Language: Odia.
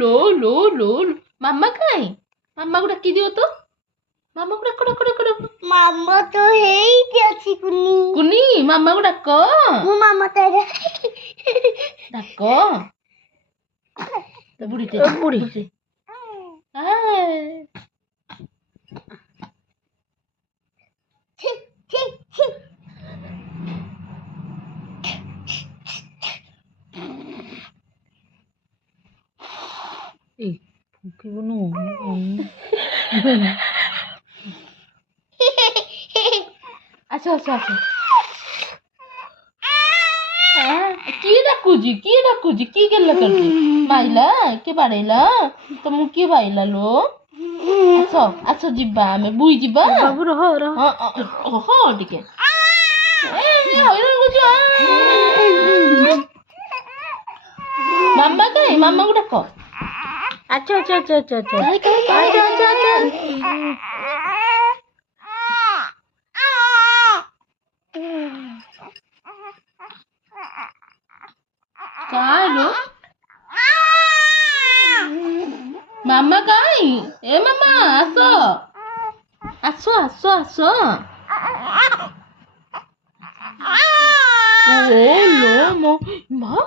লো লো লো মাম্মা কাই মাম্মাକୁ ଡାକି ଦିଅ ତ ମାମାକୁ ଡାକ ଡାକ ଡାକ ଡାକ ମାମା ତ ହେଇଠି ଅଛି କୁନି କୁନି ମାମାକୁ ଡାକ ମୁଁ ମାମା ତାର ଡାକ ତ ବୁଢୀଟେ ବୁଢୀ ଛି ଛି ଛି এই ফুকিবনো ଆସ ଆସ ଆସ କିଏ ଡାକୁଛି କିଏ ଗେଲ କରୁଛି ମାଇଲା କିଏ ବାଡେଇଲା ତମକୁ କିଏ ବାଇଲା ଲୋ ଆସ ଆସ ଯିବା ଆମେ ବୁଇ ଯିବା ବାବୁ ରହ ଟିକେ ମାମା କାଇଁ ମାମାକୁ ଡାକ ଆଚ୍ଛା ଆଚ୍ଛା ଆଚ୍ଛା ଆଚ୍ଛା ଆଚ୍ଛା काय लो मामा काय ए मामा आसो आसो आसो आसो ओ लो मो मा